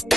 Hi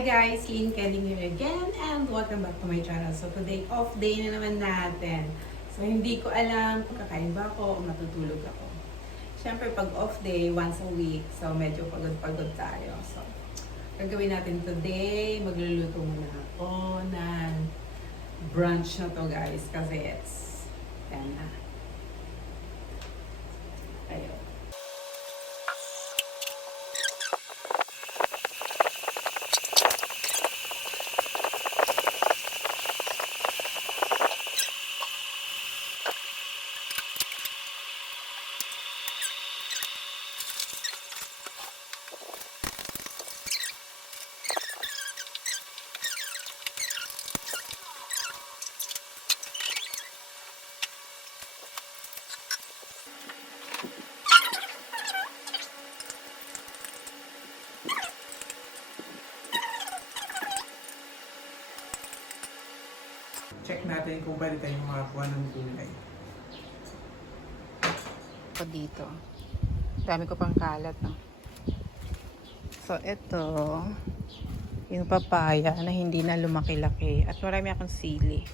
guys, Lynn Kenning here again and welcome back to my channel. So today, off day na naman natin. So hindi ko alam kung kakain ba ako o matutulog ako. Siyempre pag off day, once a week, so medyo pagod-pagod tayo. So gagawin natin today, magluluto muna ako ng brunch na to guys kasi it's 10 na. Ayun. Check natin kung pwede tayong makakuha ng gulay. Ako dito. Dami ko pang kalat, no? So, ito yung papaya na hindi na lumaki-laki. At marami akong sili.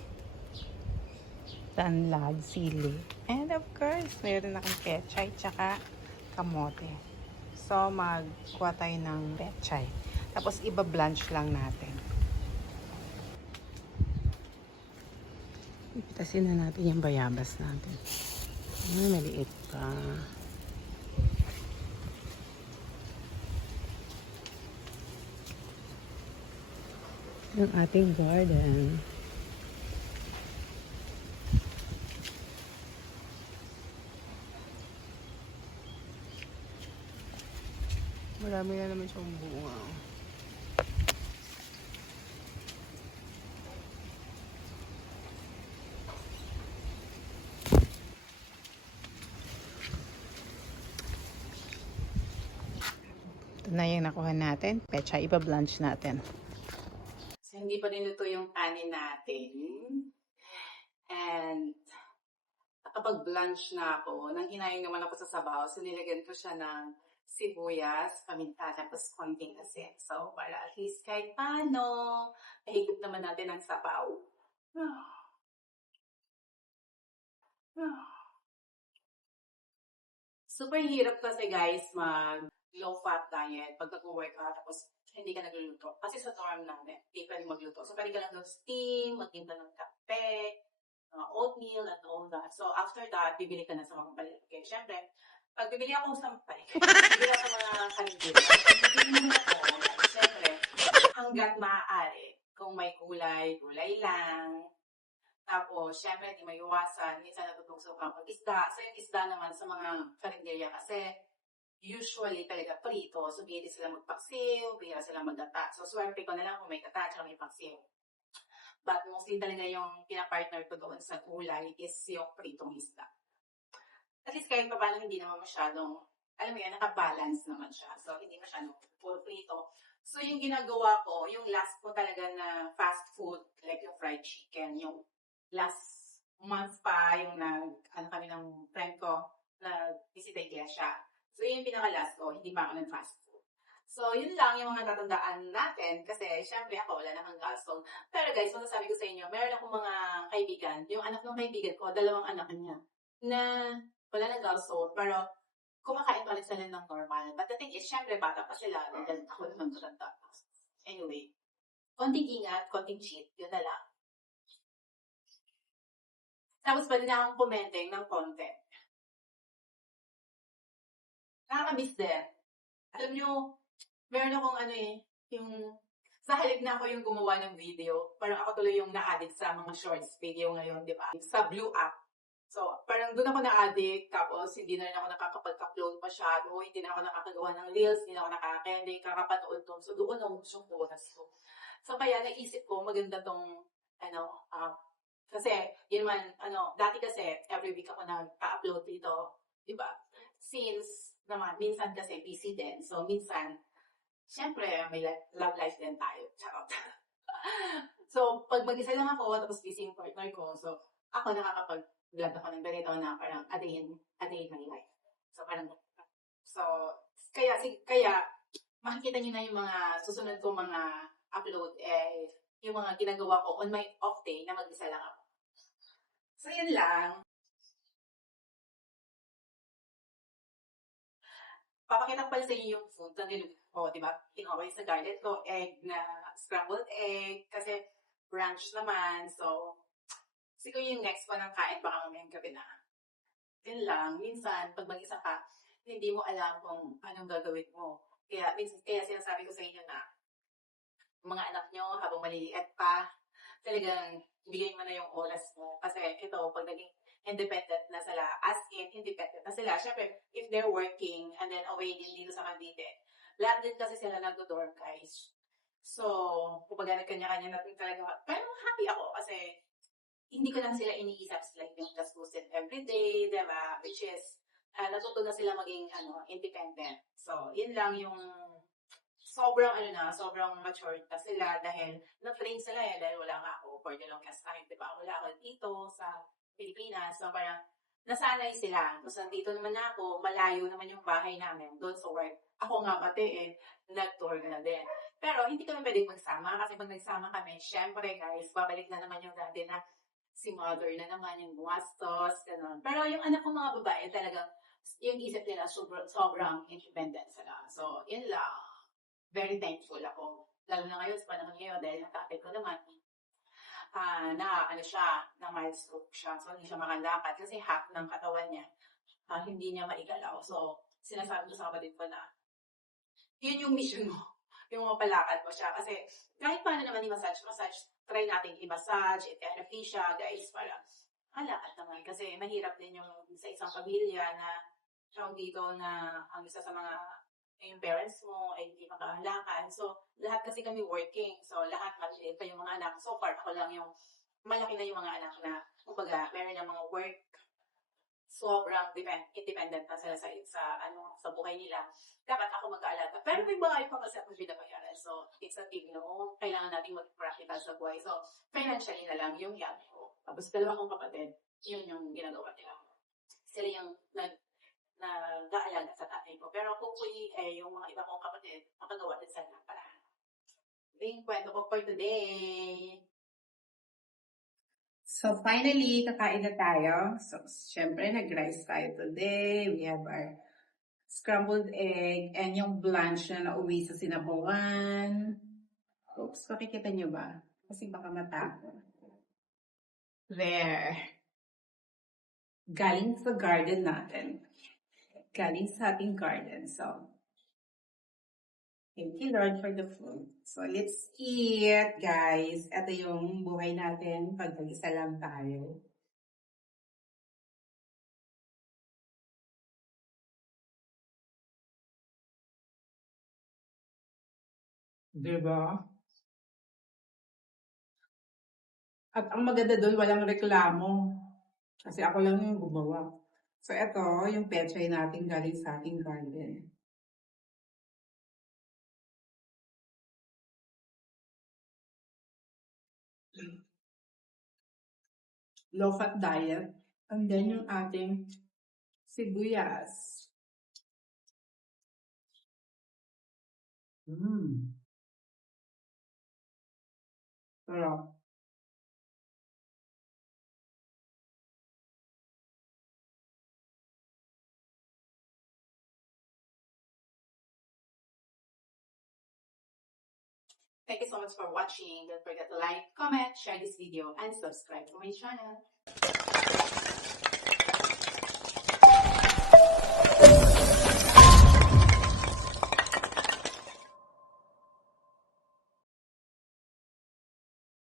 Tanlad, sili. And of course, mayroon akong pechay tsaka kamote. So, magkuha tayo ng pechay. Tapos, iba-blanch lang natin. Ipitasin na natin yung bayabas natin. Maliit pa. Yung ating garden. Marami na naman siyang bunga. Ito na yung nakuha natin. Pecha, iba-blanch natin. So, hindi pa rin ito yung kanin natin. And, nakapag-blanch na ako. Nang hinayang naman ako sa sabaw, so nilagyan ko siya ng sibuyas, paminta, tapos konting asin. So, para at least kahit paano, mahigop naman natin ang sabaw. Super hirap kasi guys mag low fat diet pag nag-workout tapos hindi ka nagluluto. Kasi sa dorm namin, hindi pwede magluto. So pwede ka lang steam, magtimpla ng kape, oatmeal and all that. So after that, bibili ka na sa mga palengke. Siyempre, pag bibili ako sa palengke, bibili ako sa mga kaligid. Bibili mo na ako, siyempre, hanggat maaari, kung may gulay, gulay lang. Tapos, syempre, hindi maiwasan. Minsan natutugso ka pag-isda. So, yung isda naman sa mga karinderya kasi usually talaga prito. So, bihira sila magpaksiw, bihira sila magdata. So, swerte ko na lang kung may gata at may paksiw. But mostly talaga yung pinapartner ko doon sa gulay is yung pritong isda. At least kahit pa paano hindi naman masyadong, alam mo yan, nakabalance naman siya. So, hindi masyadong full prito. So, yung ginagawa ko, yung last ko talaga na fast food, like yung fried chicken, yung last month pa yung kami ng friend ko na bisita iglesia. So, yun yung pinaka-last ko. Hindi pa ako nag-fast food. So, yun lang yung mga tatandaan natin kasi syempre ako wala namang gastong. Pero guys, masasabi ko sa inyo, meron akong mga kaibigan. Yung anak ng kaibigan ko, 2 anak niya na wala nang gastong. Pero kumakain pa rin sila ng normal. But the thing is, syempre bata pa sila. Dahil ako naman matanda. Anyway, konting ingat, konting cheat. Yun na lang. Tapos pwede na akong pumenteng ng konti. Nakakamiss din. Alam nyo, meron akong yung sa halip na ako yung gumawa ng video, parang ako tuloy yung na-addict sa mga shorts video ngayon, di ba? Sa Blue app. So, parang doon ako na-addict, tapos hindi na rin ako nakakapag-upload masyado, hindi na ako nakakagawa ng reels, hindi na ako nakaka-candy, kakapanood doon. So, doon naubos yung oras ko. So, kaya naisip ko, maganda tong, Kasi, yun man, dati kasi, every week ako nag-upload dito, di ba? Since, naman, minsan kasi busy din. So, minsan, syempre, may love life din tayo. Charot. So, pag mag-isa lang ako, tapos busy yung partner ko, so, ako nakakapag-vlog ako ng ganito na parang a day in my life. So, parang, so, kaya, makikita niyo na yung mga susunod kong mga upload, yung mga ginagawa ko on my off day na mag-isa lang ako. So, yun lang. Papakita ko pala sa inyo yung food na niluto ko, di ba? Kinuha sa garden ko, egg na scrambled egg, kasi brunch naman. So, siguro yung next ko ng kain, baka mamayang gabi na. Yun lang, minsan, pag mag-isa ka, hindi mo alam kung anong gagawin mo. Kaya sinasabi ko sa inyo na, mga anak nyo, habang maliliit pa, talagang bigay mo na yung oras mo. Kasi ito, pag naging independent na sila, as in, independent na sila, syempre, if they're working and then away din dito sa Cavite, lahat din kasi sila nag-dorm, guys. So, kumbaga nagkanya-kanya natin talaga. Pero happy ako kasi hindi ko lang sila iniisip like yung gastusin everyday, diba? Which is, natuto na sila maging independent. So, yun lang yung sobrang matured na sila dahil na-train sila dahil wala nga ako for the longest time, di ba? Wala ako dito sa Pilipinas. So, parang nasanay sila. Tapos, nandito naman ako, malayo naman yung bahay namin doon sa work. Ako nga pati, nag-tour na din. Pero, hindi kami pwedeng magsama kasi pag nagsama kami, syempre guys, babalik na naman yung dati na si mother na naman yung gumastos, gano'n. Pero yung anak ko mga babae, talagang yung isip nila sobrang independent sila. So, yun lang. Very thankful ako. Lalo na ngayon, sa panahon ngayon, dahil ang tatay ko naman, na mild stroke siya. So, hindi siya makalakad kasi half ng katawan niya, hindi niya maigalaw. So, sinasabi ko sa kapatid ko na, yun yung mission mo. Yung mapalakad mo siya. Kasi, kahit paano naman i-massage, try natin i-massage, i-therapy siya, guys, para halakad naman. Kasi, mahirap din yung sa isang pamilya na, tawag dito na, ang isa sa mga yung parents mo ay hindi makahalakad. So, lahat kasi kami working. So, lahat maliit pa yung mga anak. So far, ako lang yung malaki na yung mga anak na, kumbaga, meron ng mga work. Sobrang independent na sila sa buhay nila. Dapat ako mag-aalaga. Pero may bahay pa kasi ako binabayaran. So, it's a big no. Kailangan natin mag-practical sa buhay. So, financially na lang yung yan ko. Tapos, dalawa kong kapatid, yun yung ginagawa nila. Sila yung nag-aalaga sa tatay ko. Pero hopefully, yung mga iba kong kapatid, makagawa din sa para. Yung kwento ko for today. So, finally, kakain na tayo. So, syempre, nag-rice tayo today. We have our scrambled egg and yung blanch na nauwi sa sinabawan. Oops, makikita nyo ba? Kasi baka matako. There. Galing sa garden natin. Galing sa ating garden. So, thank you, Lord, for the food. So, let's eat, guys. Ito yung buhay natin pag mag-isa lang tayo. Diba? At ang maganda doon, walang reklamo. Kasi ako lang yung gumawa. So, ito, yung pechay natin galing sa ating garden. Low-fat diet. And then yung ating sibuyas. Sarap. Thank you so much for watching. Don't forget to like, comment, share this video, and subscribe to my channel.